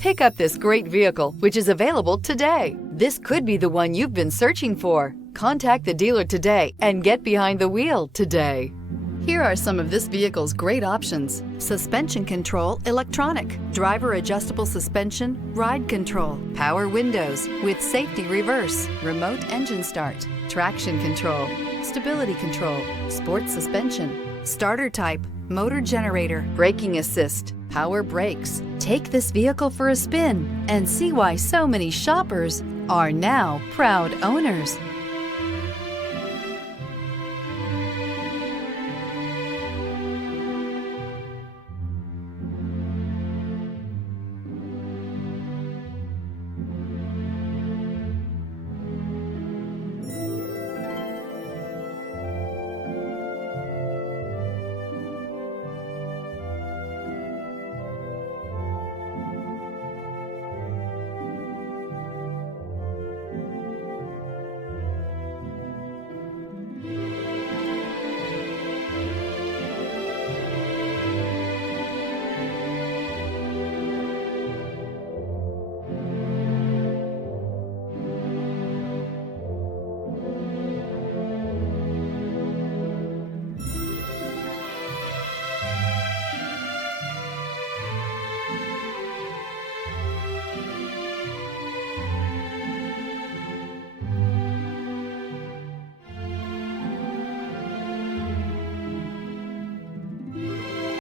Pick up this great vehicle, which is available today. This could be the one you've been searching for. Contact the dealer today and get behind the wheel today. Here are some of this vehicle's great options: suspension control, electronic, driver adjustable suspension, ride control, power windows with safety reverse, remote engine start, traction control, stability control, sports suspension, starter type, motor generator, braking assist, power brakes. Take this vehicle for a spin and see why so many shoppers are now proud owners.